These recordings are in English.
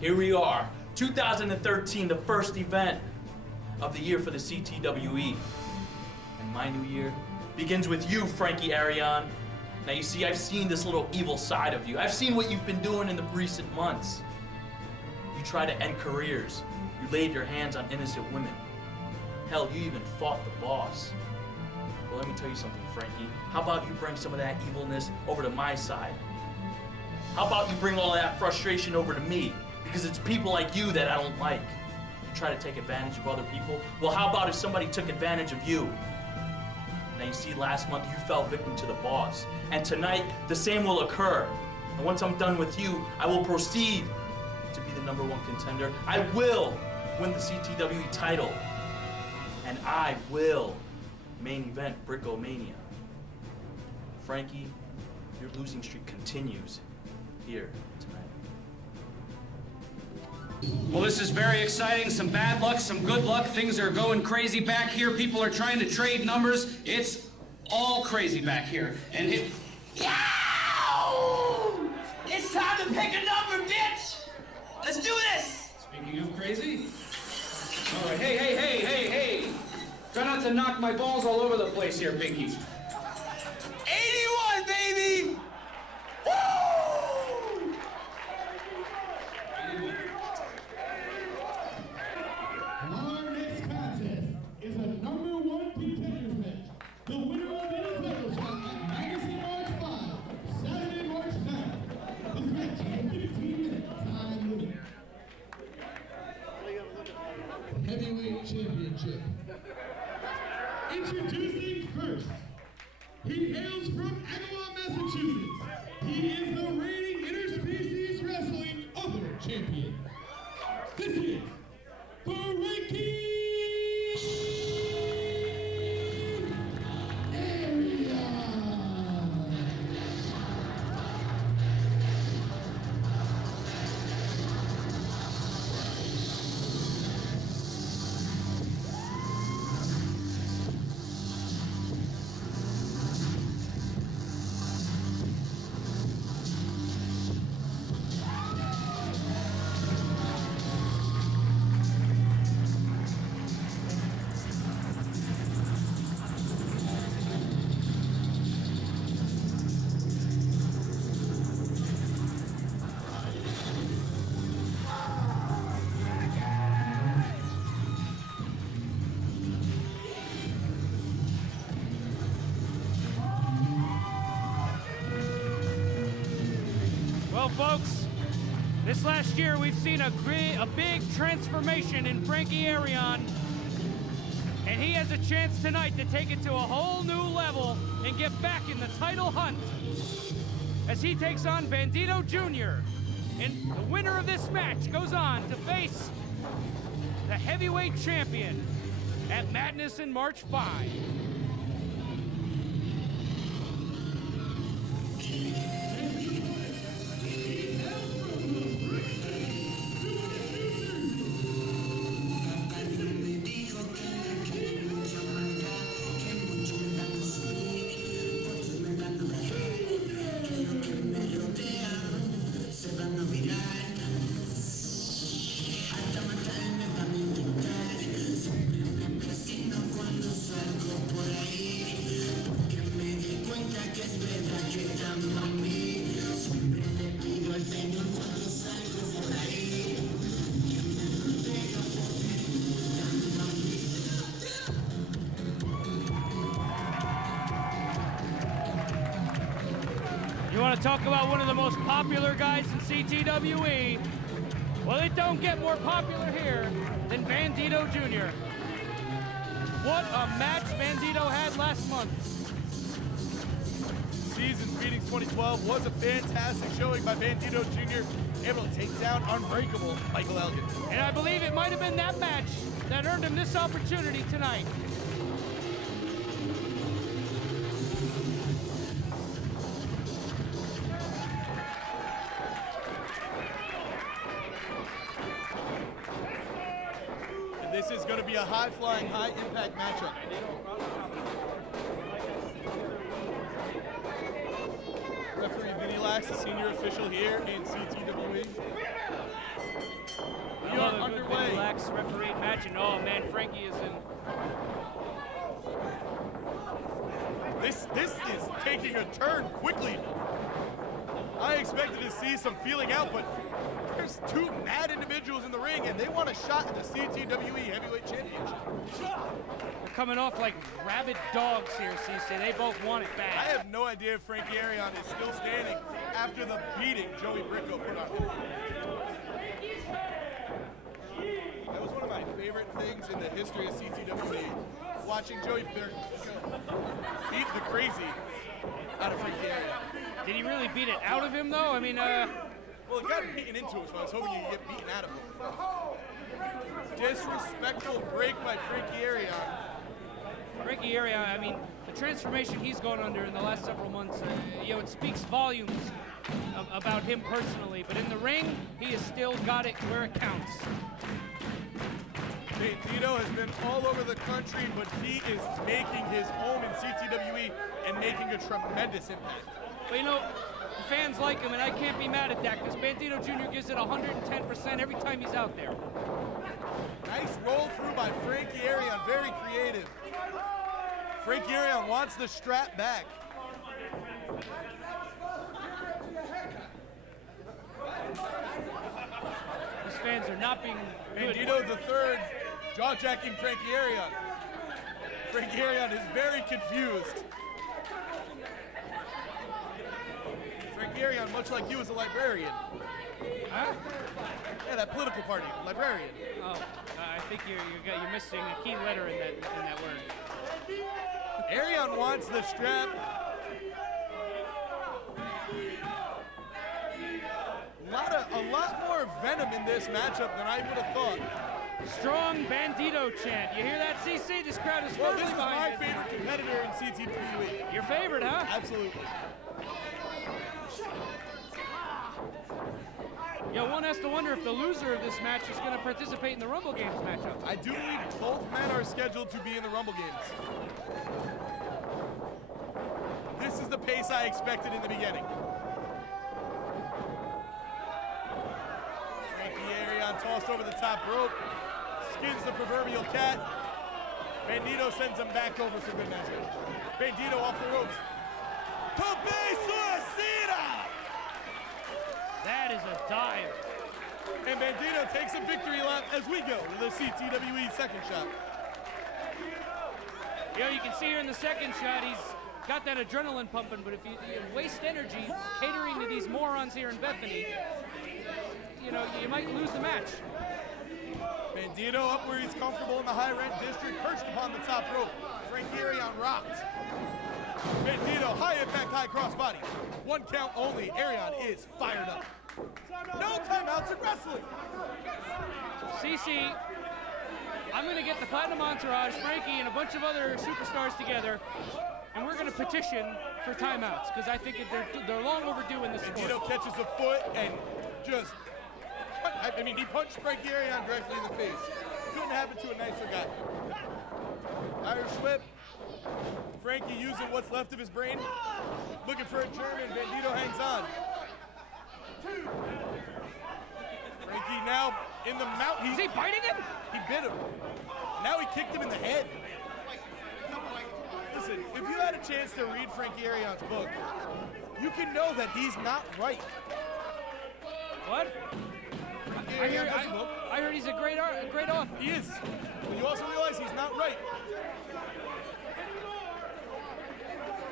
Here we are, 2013, the first event of the year for the CTWE. And my new year begins with you, Frankie Arion. Now you see, I've seen this little evil side of you. I've seen what you've been doing in the recent months. You try to end careers. You laid your hands on innocent women. Hell, you even fought the boss. Well, let me tell you something, Frankie. How about you bring some of that evilness over to my side? How about you bring all that frustration over to me? Because it's people like you that I don't like. You try to take advantage of other people. Well, how about if somebody took advantage of you? Now you see, last month you fell victim to the boss. And tonight, the same will occur. And once I'm done with you, I will proceed to be the #1 contender. I will win the CTWE title. And I will main event Brickomania. Frankie, your losing streak continues here tonight. Well, this is very exciting. Some bad luck, some good luck. Things are going crazy back here. People are trying to trade numbers. It's all crazy back here. And it... Yow! It's time to pick a number, bitch! Let's do this! Speaking of crazy... All right, hey. Try not to knock my balls all over the place here, Pinky. 81, baby! Woo! Our next contest is a #1 contenders match. The winner of any title shot at Magazine March 5, Saturday, March 9th. This match is a 15-minute time limit. Heavyweight Championship. Introducing first, he hails from Agawam, Massachusetts. He is the reigning interspecies wrestling other champion. This is Frankie Arion. Well, folks, this last year we've seen a big transformation in Frankie Arion, and he has a chance tonight to take it to a whole new level and get back in the title hunt as he takes on Bandido Jr. And the winner of this match goes on to face the heavyweight champion at Madness in March 5. You want to talk about one of the most popular guys in CTWE? Well, it don't get more popular here than Bandido Jr. What a match Bandido had last month. Seasons Phoenix 2012 was a fantastic showing by Bandido Jr., able to take down unbreakable Michael Elgin. And I believe it might have been that match that earned him this opportunity tonight. And this is going to be a high-flying, high-impact matchup. Referee Vinny Lax, the senior official here in CTWE. play. Relaxed referee match, and oh man, Frankie is in. This is taking a turn quickly. I expected to see some feeling out, but there's two mad individuals in the ring, and they want a shot at the CTWE Heavyweight Championship. They're coming off like rabid dogs here, CC. They both want it I bad. have no idea if Frankie Arion is still standing after the beating Joey Bricko put on him. That was one of my favorite things in the history of CTWE, watching Joey beat the crazy out of Frankie Arion. Did he really beat it out of him, though? I mean, Well, it got beaten into him, so I was hoping you could get beaten out of him. Disrespectful break by Frankie Arion. Frankie Arion, I mean, the transformation he's gone under in the last several months, you know, it speaks volumes about him personally. But in the ring, he has still got it where it counts. Bandido has been all over the country, but he is making his home in CTWE and making a tremendous impact. But you know, the fans like him, and I can't be mad at that, because Bandido Jr. gives it 110% every time he's out there. Nice roll through by Frankie Arion, very creative. Frankie Arion wants the strap back. These fans are not being good. Bandido the third, jaw-jacking Frankie Arion. Frankie Arion is very confused. Frankie Arion, much like you, is a librarian. Huh? Yeah, that political party, librarian. Oh, I think you're missing a key letter in that word. Arion wants the strap. A lot more venom in this matchup than I would have thought. Strong Bandido chant. You hear that, CC? This crowd is Well, firmly this is my behind it. favorite competitor in CTWE. Your favorite, huh? Absolutely. Yeah, one has to wonder if the loser of this match is going to participate in the Rumble Games matchup. I do believe both men are scheduled to be in the Rumble Games. This is the pace I expected in the beginning. Frankie Arion tossed over the top rope, skins the proverbial cat. Bandido sends him back over for good measure. Bandido off the ropes. Tope Suicida! That is a dive. And Bandido takes a victory lap as we go to the CTWE second shot. You know, you can see here in the second shot, he's got that adrenaline pumping, but if you waste energy catering to these morons here in Bethany, you know, you might lose the match. Bandido up where he's comfortable in the high rent district, perched upon the top rope. Frankie Arion rocked. Bandido, high impact, high crossbody. One count only. Arion is fired up. No timeouts in wrestling. CC, I'm going to get the Platinum Entourage, Frankie, and a bunch of other superstars together, and we're going to petition for timeouts, because I think they're long overdue in this sport. Bandido catches a foot and just, I mean, he punched Frankie Arion directly in the face. Couldn't happen to a nicer guy. Irish whip. Frankie using what's left of his brain. Looking for a German. Bandido hangs on. Frankie now in the mouth. Is he biting him? He bit him. Now he kicked him in the head. Listen, if you had a chance to read Frankie Arion's book, you can know that he's not right. What? I heard he's a great author. He is. But you also realize he's not right.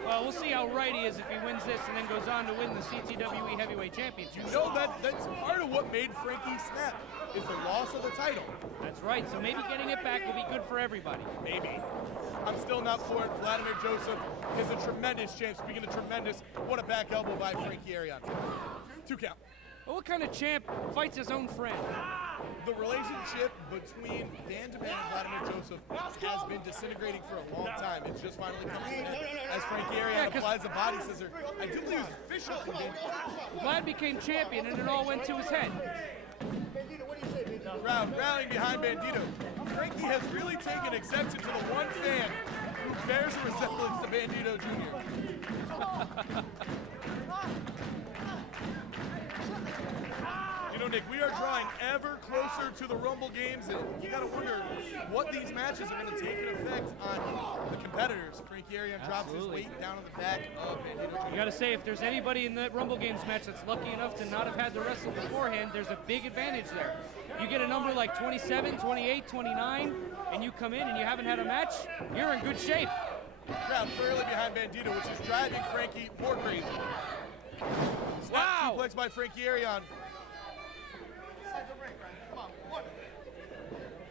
Well, we'll see how right he is if he wins this and then goes on to win the CTWE Heavyweight Championship. You know that's part of what made Frankie snap, is the loss of the title. That's right, so maybe getting it back will be good for everybody. Maybe. I'm still not for it. Vladimir Joseph is a tremendous champ. Speaking of tremendous, what a back elbow by Frankie Arion. 2 count. Well, what kind of champ fights his own friend? The relationship between Dan DeMan and Vladimir Joseph has been disintegrating for a long time. It's just finally come to an end as Frankie Arion applies a body scissor. I do believe it's official. Vlad became champion and it all went to his head. Rallying behind Bandido. Frankie has really taken exception to the one fan who bears a resemblance to Bandido Jr. You know, Nick, we are drawing ever closer to the Rumble games, and you got to wonder what these matches are going to take an effect on the competitors. Frankie Arion drops his weight down on the back of Bandido Jr. You got to say, if there's anybody in the Rumble Games match that's lucky enough to not have had to wrestle beforehand, there's a big advantage there. You get a number like 27, 28, 29, and you come in and you haven't had a match, you're in good shape. Crowd thoroughly behind Bandido, which is driving Frankie more crazy. Wow! Suplex by Frankie Arion.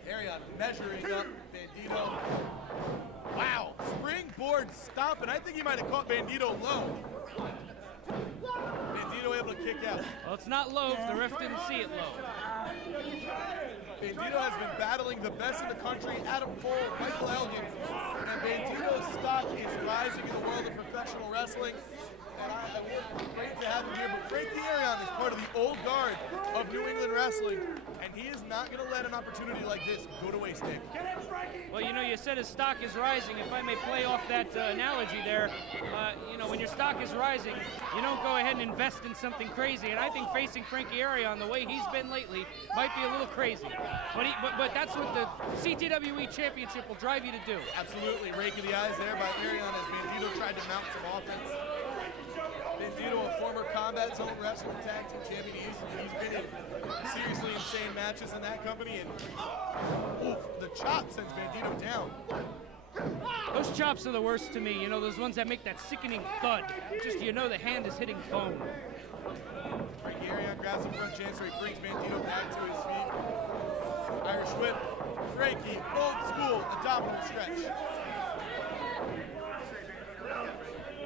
Arion measuring up Bandido. Wow! Springboard stop, and I think he might have caught Bandido low. Bandido able to kick out. Well, it's not low if the ref didn't see it low. Bandido has been battling the best in the country, Adam Cole, Michael Elgin, and Bandido's stock is rising in the world of professional wrestling. And I'm great to have him here, but Frankie Arion is part of the old guard of New England wrestling, and he is not going to let an opportunity like this go to waste, Nick. Well, you know, you said his stock is rising. If I may play off that analogy there, you know, when your stock is rising, you don't go ahead and invest in something crazy. And I think facing Frankie Arion the way he's been lately might be a little crazy. But that's what the CTWE Championship will drive you to do. Absolutely. Rake of the eyes there by Arion as Bandido tried to mount some offense. Bandido, a former Combat Zone Wrestling Tag Team Champion. He's been in seriously insane matches in that company, and oof, the chop sends Bandido down. Those chops are the worst to me, you know, those ones that make that sickening thud. Just, you know, the hand is hitting bone. Frankie Arion grabs the front chancer, he brings Bandido back to his feet. Irish whip. Frankie, old school abdominal stretch.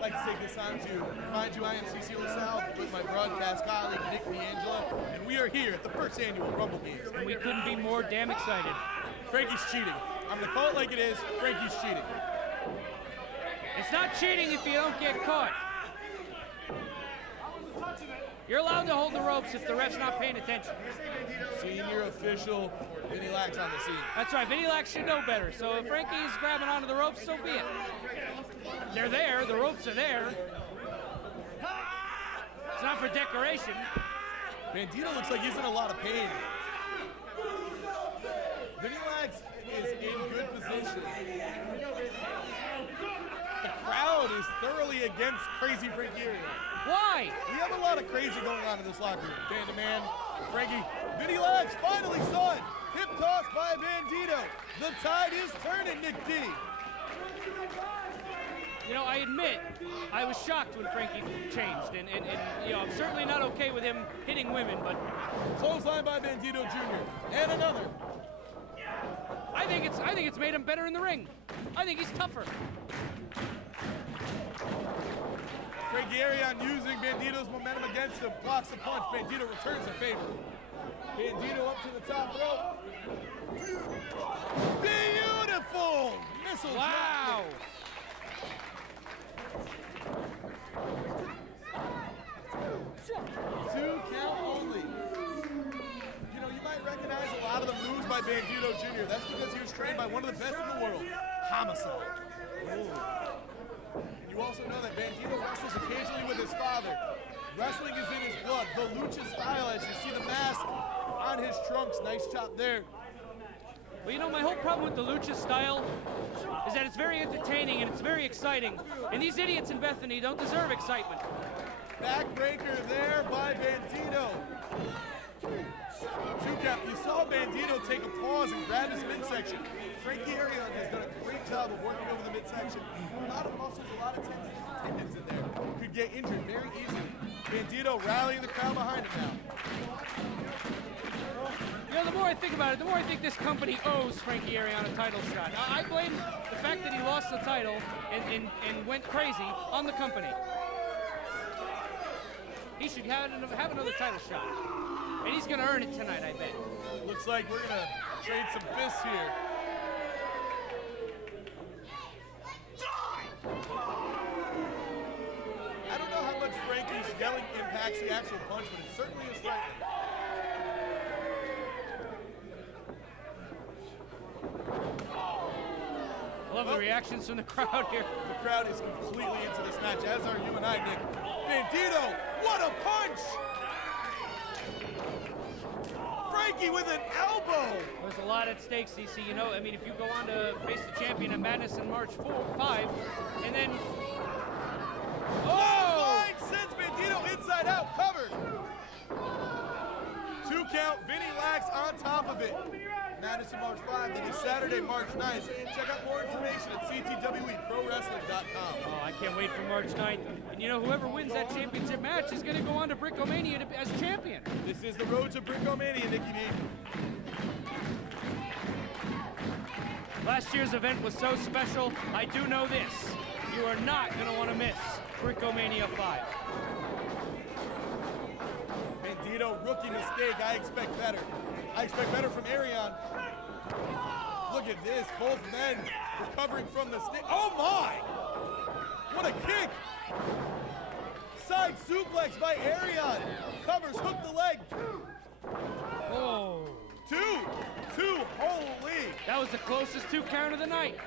I'd like to take this time to remind you I am CC LaSalle with my broadcast colleague Nick D'Angelo, and we are here at the first annual Rumble Games. And we couldn't be more damn excited. Frankie's cheating. I'm going to call it like it is. Frankie's cheating. It's not cheating if you don't get caught. You're allowed to hold the ropes if the ref's not paying attention. Senior official Vinny Lax on the scene. That's right, Vinny Lax should know better. So if Frankie's grabbing onto the ropes, so be it. They're there, the ropes are there. It's not for decoration. Bandido looks like he's in a lot of pain. Vinny Lax is in good position. The crowd is thoroughly against crazy Frankie Arion. Why? We have a lot of crazy going on in this locker room. Man to man, Frankie. Vinny Lax finally saw it. Hip toss by Bandido. The tide is turning, Nick D. You know, I admit, I was shocked when Frankie changed, and you know, I'm certainly not okay with him hitting women, but... Clothesline by Bandido Jr. And another. I think it's made him better in the ring. I think he's tougher. Frankie Arion using Bandido's momentum against him, blocks the punch. Bandido returns the favor. Bandido up to the top rope. Beautiful! Missile Wow! drop. 2 count only. You know, you might recognize a lot of the moves by Bandido Jr. That's because he was trained by one of the best in the world, Homicide. And you also know that Bandido wrestles occasionally with his father. Wrestling is in his blood. The lucha style, as you see the mask on his trunks. Nice chop there. Well, you know, my whole problem with the lucha style is that it's very entertaining and it's very exciting. And these idiots in Bethany don't deserve excitement. Backbreaker there by Bandido. 2 count. You saw Bandido take a pause and grab his midsection. Frankie Arion has done a great job of working over the midsection. A lot of muscles, a lot of tendons in there. Could get injured very easily. Bandido rallying the crowd behind him now. You know, the more I think about it, the more I think this company owes Frankie Arion a title shot. I blame the fact that he lost the title and went crazy on the company. He should have another title shot. And he's going to earn it tonight, I bet. Looks like we're going to trade some fists here. I don't know how much Frankie's yelling impacts the actual punch, but it certainly is frightening. I love the reactions from the crowd here. The crowd is completely into this match, as are you and I, Nick. Bandido, what a punch! Frankie with an elbow. There's a lot at stake, CC. You know, I mean, if you go on to face the champion at Madness in March 5, and then... Oh! Line sends Bandido inside out, covered. 2 count, Vinny Lax on top of it. Madness in March 5, then is Saturday, March 9th. Check out more information at CTWEProWrestling.com. Oh, I can't wait for March 9th. And you know, whoever wins that championship match is going to go on to Brickomania as champion. This is the road to Brickomania, Nikki D. Last year's event was so special, I do know this. You are not going to want to miss Brickomania 5. Bandido, rookie mistake. I expect better. I expect better from Arion. Look at this. Both men recovering from the stick. Oh my! What a kick! Side suplex by Arion. Covers, hook the leg. Oh. Two. Holy. That was the closest 2 count of the night.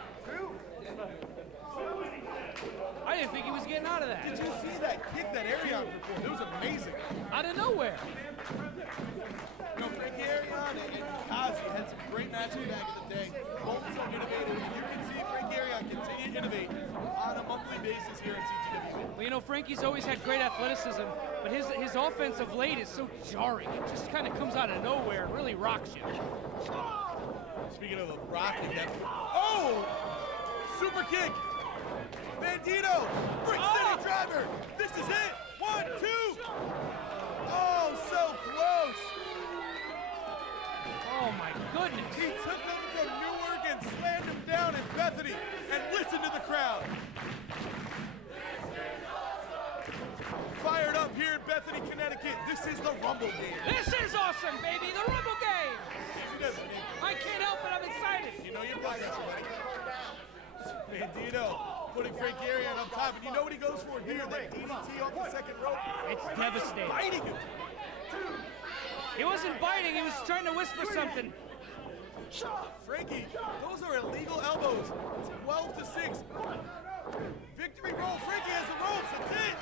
I didn't think he was getting out of that. Did you see that kick that Arion performed? It was amazing. Out of nowhere. You know, Frankie Arion and Kazi had some great matches back in the day. Both so innovative. You can see Frankie Arion continue to innovate on a monthly basis here at CTWE. Well, you know, Frankie's always had great athleticism, but his offense of late is so jarring. It just kind of comes out of nowhere and really rocks you. Speaking of rocking that. Oh! Super kick! Bandido! Brick City driver! This is it! 1, 2! Oh, so close! Oh my goodness! He took him from Newark and slammed him down in Bethany. And listen to the crowd. Fired up here in Bethany, Connecticut. This is the Rumble game. This is awesome, baby! The Rumble game! I can't help it, I'm excited! You know your business, buddy. Bandido putting Frankie Arion on top, and you know what he goes for here, that DDT off the second rope. It's devastating. Biting him. He wasn't biting, he was trying to whisper something. Frankie, those are illegal elbows. 12 to 6. Victory roll. Frankie has the ropes. That's it.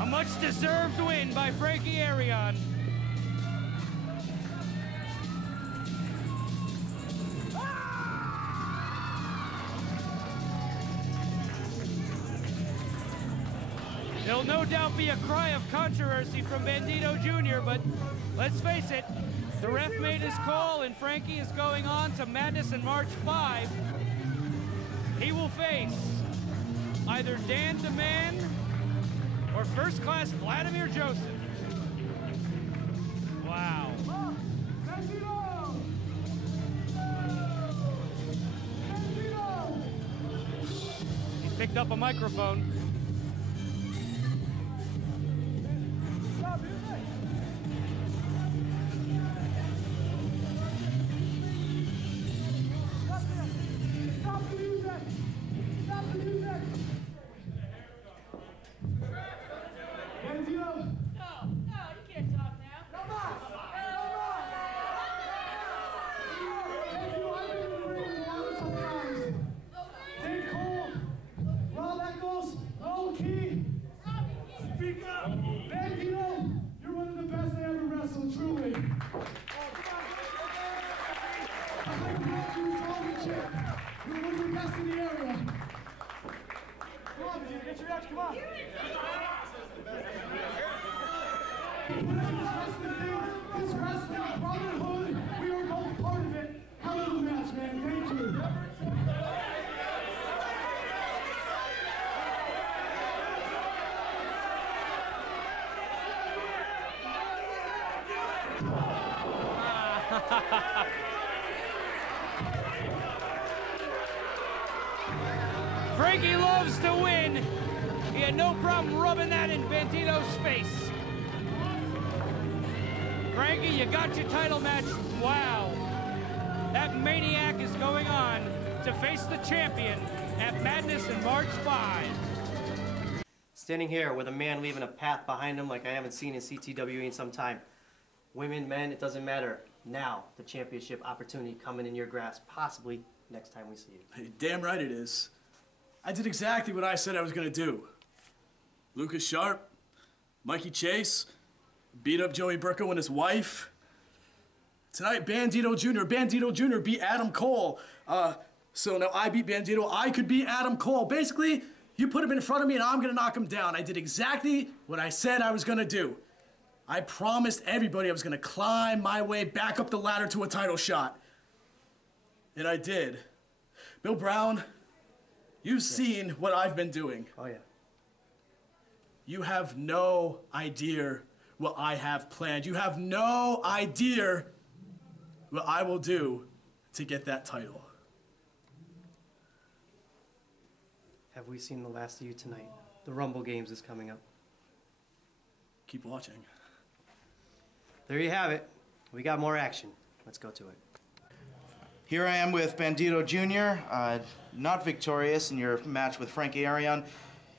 A much-deserved win by Frankie Arion. There'll no doubt be a cry of controversy from Bandido Jr., but let's face it, the ref made his call and Frankie is going on to Madness in March 5. He will face either Dan DeMann or first-class Vladimir Joseph. Wow. He picked up a microphone. Frankie loves to win. He had no problem rubbing that in Bandido's face. Frankie, you got your title match. Wow. That maniac is going on to face the champion at Madness in March 5. Standing here with a man leaving a path behind him like I haven't seen in CTWE in some time. Women, men, it doesn't matter. Now, the championship opportunity coming in your grasp, possibly next time we see you. Hey, damn right it is. I did exactly what I said I was gonna do. Lucas Sharp, Mikey Chase, beat up Joey Burko and his wife. Tonight, Bandido Jr. Bandido Jr. beat Adam Cole. So now I beat Bandido, I could beat Adam Cole. Basically, you put him in front of me and I'm gonna knock him down. I did exactly what I said I was gonna do. I promised everybody I was gonna climb my way back up the ladder to a title shot. And I did. Bill Brown, you've seen what I've been doing. Oh, yeah. You have no idea what I have planned. You have no idea what I will do to get that title. Have we seen the last of you tonight? The Rumble Games is coming up. Keep watching. There you have it. We got more action. Let's go to it. Here I am with Bandido Jr., not victorious in your match with Frankie Arion.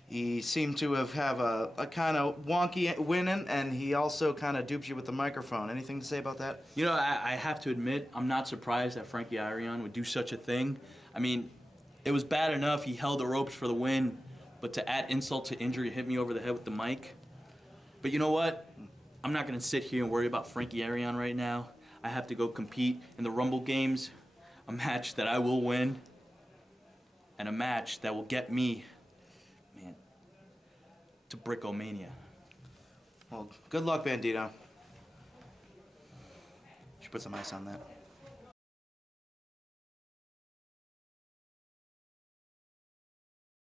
He seemed to have a kind of wonky winning, and he also kind of dupes you with the microphone. Anything to say about that? You know, I have to admit, I'm not surprised that Frankie Arion would do such a thing. I mean, it was bad enough he held the ropes for the win, but to add insult to injury, hit me over the head with the mic. But you know what? I'm not going to sit here and worry about Frankie Arion right now. I have to go compete in the Rumble Games, a match that I will win, and a match that will get me, man, to Brickomania. Well, good luck, Bandido. Should put some ice on that.